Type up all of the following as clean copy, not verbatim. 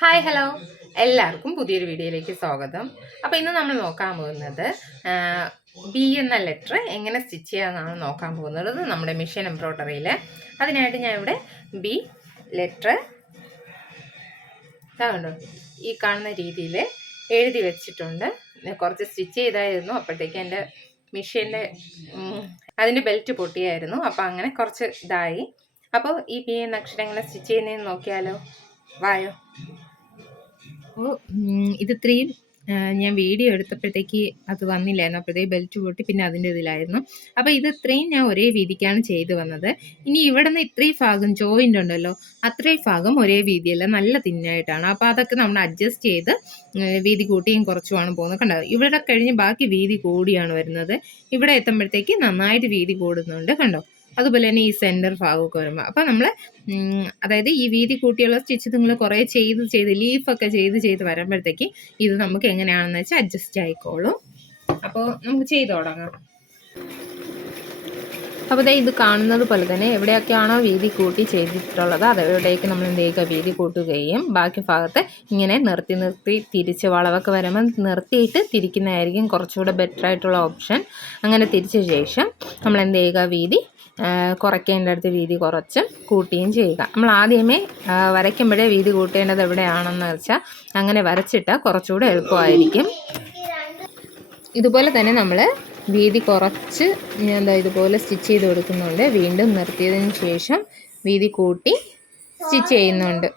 Hi hello എല്ലാവർക്കും പുതിയൊരു വീഡിയോയിലേക്ക് സ്വാഗതം. അപ്പോൾ ഇന്ന് നമ്മൾ നോക്കാൻ പോകുന്നത് ബി എന്ന ലെറ്റർ എങ്ങനെ സ്റ്റിച്ച് ചെയ്യാമെന്നാണ് നോക്കാൻ പോകുന്നത് നമ്മുടെ മിഷൻ എംബ്രോയ്ഡറിയിൽ. അതിനായിട്ട് ഞാൻ ഇവിടെ ബി ലെറ്റർ ഇതാകണ്ടോ ഈ കാണുന്ന രീതിയിൽ എഴുതി വെച്ചിട്ടുണ്ട്. കുറച്ച് സ്റ്റിച്ച് ചെയ്തായിരുന്നു, അപ്പോഴത്തേക്ക് എൻ്റെ മിഷീൻ്റെ അതിൻ്റെ ബെൽറ്റ് പൊട്ടിയായിരുന്നു. അപ്പോൾ അങ്ങനെ കുറച്ച് ഇതായി. അപ്പോൾ ഈ ബി എന്ന അക്ഷരം എങ്ങനെ സ്റ്റിച്ച് ചെയ്യുന്നതെന്ന് നോക്കിയാലോ, വായോ. അപ്പോൾ ഇത് ഇത്രയും ഞാൻ വീഡിയോ എടുത്തപ്പോഴത്തേക്ക് അത് വന്നില്ലായിരുന്നു, അപ്പോഴത്തേക്ക് ബെൽറ്റ് പൊട്ടി, പിന്നെ അതിൻ്റെ ഇതിലായിരുന്നു. അപ്പോൾ ഇത് ഇത്രയും ഞാൻ ഒരേ വീതിക്കാണ് ചെയ്തു വന്നത്. ഇനി ഇവിടെ നിന്ന് ഇത്രയും ഭാഗം ജോയിൻ്റ് ഉണ്ടല്ലോ, അത്രയും ഭാഗം ഒരേ വീതിയല്ല, നല്ല തിന്നായിട്ടാണ്. അപ്പോൾ അതൊക്കെ നമ്മൾ അഡ്ജസ്റ്റ് ചെയ്ത് വീതി കൂട്ടിയും കുറച്ചുമാണ് പോകുന്നത്. കണ്ടോ, ഇവിടെ കഴിഞ്ഞ് ബാക്കി വീതി കൂടിയാണ് വരുന്നത്. ഇവിടെ എത്തുമ്പോഴത്തേക്ക് നന്നായിട്ട് വീതി കൂടുന്നുണ്ട്, കണ്ടോ. അതുപോലെ തന്നെ ഈ സെൻറ്റർ ഭാഗമൊക്കെ വരുമ്പോൾ അപ്പോൾ നമ്മൾ അതായത് ഈ വീതി കൂട്ടിയുള്ള സ്റ്റിച്ച് നിങ്ങൾ കുറേ ചെയ്ത് ലീഫൊക്കെ ചെയ്ത് വരുമ്പോഴത്തേക്ക് ഇത് നമുക്ക് എങ്ങനെയാണെന്ന് വെച്ചാൽ അഡ്ജസ്റ്റ് ആയിക്കോളും. അപ്പോൾ നമുക്ക് ചെയ്ത് തുടങ്ങാം. അപ്പോൾ ഇത് കാണുന്നത് പോലെ തന്നെ എവിടെയൊക്കെയാണോ വീതി കൂട്ടി ചെയ്തിട്ടുള്ളത് അതെവിടേക്ക് നമ്മൾ എന്ത് ചെയ്യുക, വീതി കൂട്ടുകയും ബാക്കി ഭാഗത്ത് ഇങ്ങനെ നിർത്തി തിരിച്ച് വളവൊക്കെ വരുമ്പോൾ നിർത്തിയിട്ട് തിരിക്കുന്നതായിരിക്കും കുറച്ചുകൂടെ ബെറ്റർ ആയിട്ടുള്ള ഓപ്ഷൻ. അങ്ങനെ തിരിച്ച ശേഷം നമ്മൾ എന്ത് ചെയ്യുക, വീതി കുറയ്ക്കേണ്ട അടുത്ത് വീതി കുറച്ചും കൂട്ടുകയും ചെയ്യുക. നമ്മൾ ആദ്യമേ വരയ്ക്കുമ്പോഴേ വീതി കൂട്ടേണ്ടത് എവിടെയാണെന്ന് വെച്ചാൽ അങ്ങനെ വരച്ചിട്ടാൽ കുറച്ചുകൂടെ എളുപ്പമായിരിക്കും. ഇതുപോലെ തന്നെ നമ്മൾ വീതി കുറച്ച് ഇതുപോലെ സ്റ്റിച്ച് ചെയ്ത് കൊടുക്കുന്നുണ്ട്. വീണ്ടും നിർത്തിയതിന് ശേഷം വീതി കൂട്ടി സ്റ്റിച്ച് ചെയ്യുന്നുണ്ട്.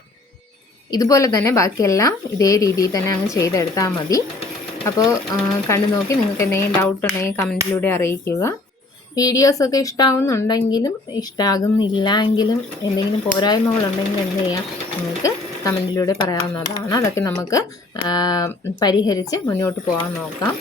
ഇതുപോലെ തന്നെ ബാക്കിയെല്ലാം ഇതേ രീതിയിൽ തന്നെ അങ്ങ് ചെയ്തെടുത്താൽ മതി. അപ്പോൾ കണ്ടു നോക്കി നിങ്ങൾക്ക് എന്തെങ്കിലും ഡൗട്ട് ഉണ്ടെങ്കിൽ കമൻറ്റിലൂടെ അറിയിക്കുക. വീഡിയോസൊക്കെ ഇഷ്ടമാകുന്നുണ്ടെങ്കിലും ഇഷ്ടമാകുന്നില്ല എങ്കിലും എന്തെങ്കിലും പോരായ്മകളുണ്ടെങ്കിൽ എന്ത് ചെയ്യാം, നിങ്ങൾക്ക് കമൻറ്റിലൂടെ പറയാവുന്നതാണ്. അതൊക്കെ നമുക്ക് പരിഹരിച്ച് മുന്നോട്ട് പോകാൻ നോക്കാം.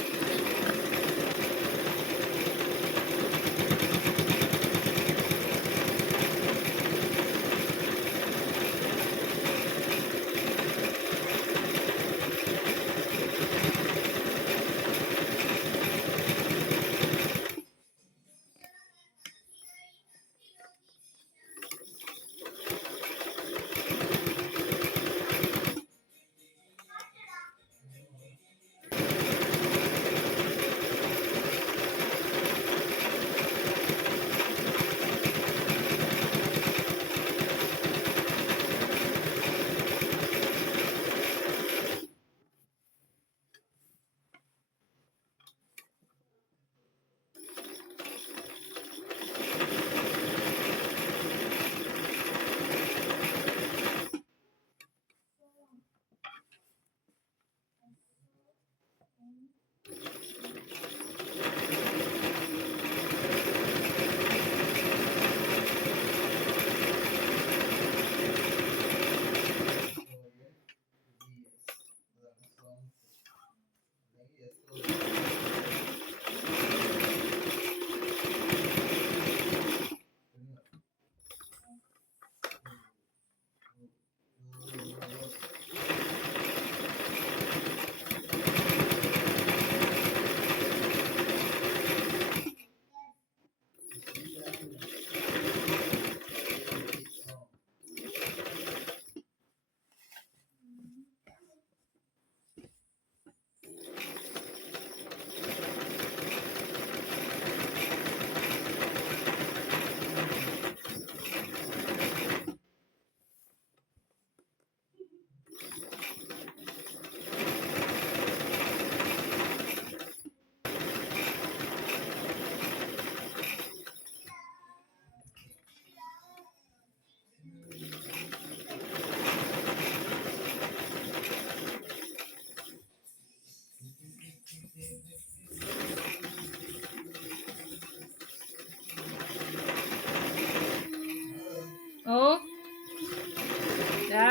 ഓ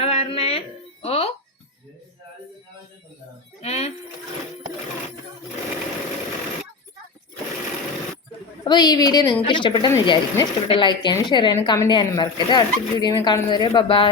പറഞ്ഞേ ഓ അപ്പോൾ ഈ വീഡിയോ നിങ്ങൾക്ക് ഇഷ്ടപ്പെട്ടെന്ന് വിചാരിക്കുന്നു. ഇഷ്ടപ്പെട്ട ലൈക്ക് ചെയ്യാനും ഷെയർ ചെയ്യാനും കമൻറ്റ് ചെയ്യാനും മറക്കരുത്. അടുത്ത വീഡിയോയിൽ കാണുന്നവരെ ബൈ.